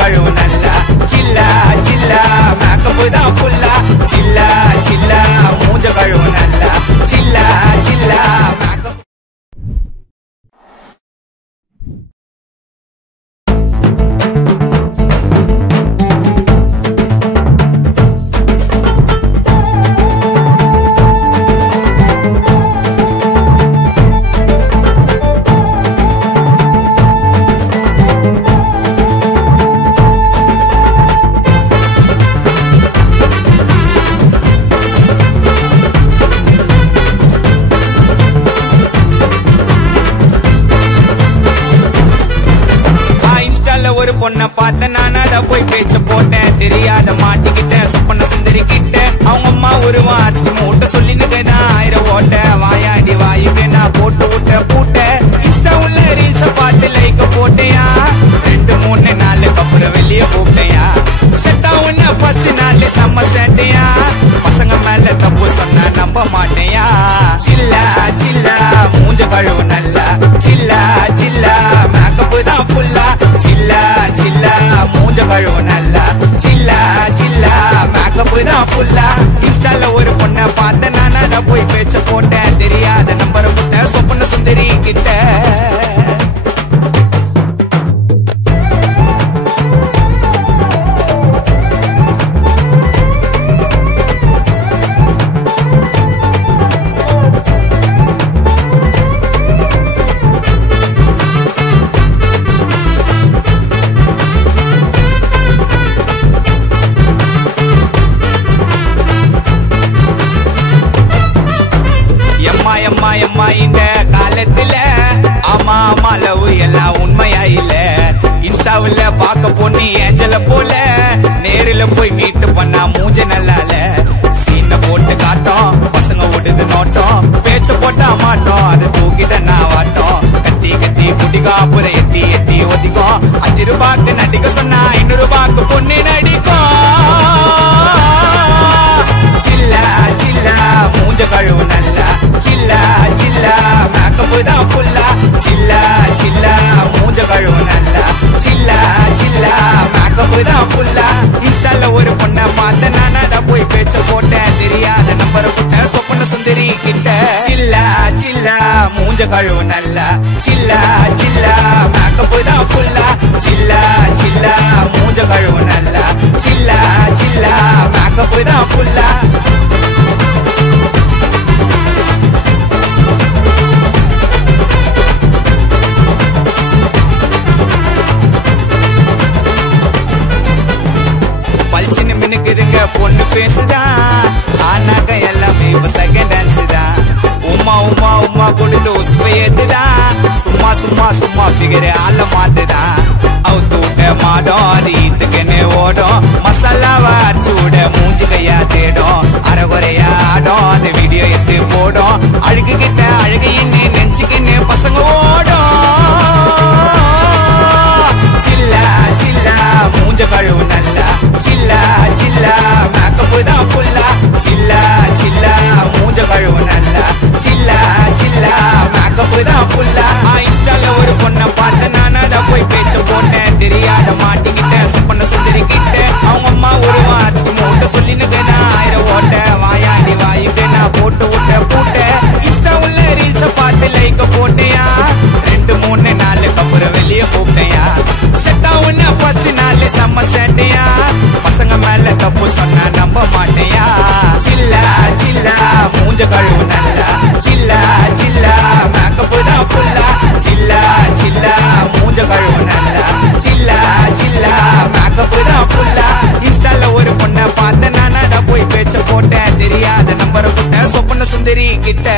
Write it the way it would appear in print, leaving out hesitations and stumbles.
கழுவு நல்லா சில்லா சில்லா மேக்கப்பு தான் ஃபுல்லா சில்லா சில்லா மூஞ்ச கழுவு நல்லா சில்லா சில்லா மேக்கப் ஒரு பொண்ண பார்த்த நான் அத போய் பேச்ச போட்டேன் தெரியாத மாட்டிக்கிட்டேன் சொப்பன சுந்தரி கிட்ட அவங்க அம்மா ஒரு அரிசி மூட்டை சொல்லினுக்குதான் 1000 ஓட்ட வாயாடி வாயுக்கு நான் போட்டு விட்ட பூட்ட இன்ஸ்டா உள்ள ரீல்ஸ பார்த்து லைக் போட்டையா 2-3 நாளுக்கு அப்புறம் வெளியே கூப்பிட்டையா செட்டா உன்ன ஃபர்ஸ்ட் நாள் செம்ம சேட்டையா பசங்க மேல தப்பு சொன்னா நம்ப மாட்டேயா சில்லா சில்லா மூஞ்ச கழுவு நல்லா சில்லா சில்லா மேக்கப்பு தான் ஃபுல்லா சில்லா சில்லா மூஞ்ச கழுவு நல்லா சில்லா சில்லா மேக்கப்பு தான் ஃபுல்லா இன்ஸ்டால ஒரு பொண்ண பார்த்த நான் அத போய் பேச்ச போட்டேன் தெரியாத நம்பரை கொடுத்த சொப்பன சுந்தரி கிட்ட எம்மா இந்த காலத்துல ஆமா ஆமா லவ் எல்லாம் உண்மையா இல்ல இன்ஸ்டாவில் பார்க்க பொண்ணு ஏஞ்சல போல நேரில் போய் மீட் பண்ணா மூஞ்ச நல்லால சீனை போட்டு காட்டும் பசங்க ஓடுது நோட்டம் பேச்ச போட்டா மாட்டோம் அதை தூக்கிட்ட நான் வாட்டோம் கத்தி கத்தி குட்டிக்கோ அப்புறம் எத்தி எத்தி ஒத்திக்கும் 5 ரூபாய்க்கு நடிக்க சொன்னா 500 ரூபாய்க்கு பொண்ணு நடிக்கும் சில்லா சில்லா மூஞ்ச கழுவு நல்லா சில்லா சில்லா மேக்கப்பு தான் ஃபுல்லா சில்லா சில்லா மூஞ்ச கழுவு நல்லா சில்லா சில்லா மேக்கப்பு தான் ஃபுல்லா இன்ஸ்டால ஒரு பொண்ண பார்த்த நான் அத போய் பேச்ச போட்டேன் தெரியாத நம்பரை கொடுத்த சொப்பன சுந்தரி கிட்ட சில்லா சில்லா மூஞ்ச கழுவு நல்லா சில்லா சில்லா மேக்கப்பு தான் ஃபுல்லா சில்லா சில்லா மூஞ்ச கழுவு நல்லா சில்லா சில்லா மேக்கப்பு தான் ஃபுல்லா பல்ச்சின்னு மினுக்குதுங்க பொண்ணு ஃபேஸ் தான் ஆனாக்க எல்லாமே இப்ப செகண்ட் டான்ஸ் தான் உமா உமா உமா கொடுத்து உசுப்பை ஏத்துதான் சும்மா சும்மா சும்மா ஃபிகர் ஆள மாத்துதான் அவுத்து விட்ட மாடும் அது ஈத்துக்குன்னு ஓடும் மசாலாவா அரைச்சு விட மூஞ்சி கையா தேடும் அரைகுறையா ஆடும் அந்த வீடியோ எடுத்து போடும் அழுகு கிட்ட அழுகையின்னு நெஞ்சுக்குன்னு பசங்க ஓடும் சில்லா சில்லா மூஞ்ச கழுவு நல்லா சில்லா சில்லா மேக்கப்பு தான் ஃபுல்லா சில்லா சில்லா மூஞ்ச கழுவு நல்லா சில்லா சில்லா மேக்கப்பு தான் ஃபுல்லா இன்ஸ்டால ஒரு பொண்ண பார்த்த நான் அத போய் பேச்ச போட்டேன் தெரியாத மாட்டிக்கிட்டேன் சொப்பன சுந்தரி கிட்ட அவங்க அம்மா ஒரு அரிசி மூட்டை சொல்லினுக்குதான் 1000 ஓட்ட வாயாடி வாயுக்கு நான் போட்டு விட்ட பூட்ட இன்ஸ்டா உள்ள ரீல்ஸ பார்த்து லைக் போட்டையா 2-3 நாளுக்கு அப்புறம் வெளியே கூப்பிட்டையா செட்டா உன்ன ஃபர்ஸ்ட் நாள் செம்ம சேட்டையா பசங்க மேல தப்பு சொன்னா நம்ப மாட்டேயா சில்லா சில்லா மூஞ்ச கழுவு நல்லா சில்லா சில்லா மேக்கப்பு தான் ஃபுல்லா சில்லா சில்லா மூஞ்ச கழுவு நல்லா சில்லா சில்லா மேக்கப்பு தான் ஃபுல்லா இன்ஸ்டால ஒரு பொண்ண பார்த்த நான் அத போய் பேச்ச போட்டேன் தெரியாத நம்பரை கொடுத்த சொப்பன சுந்தரி கிட்ட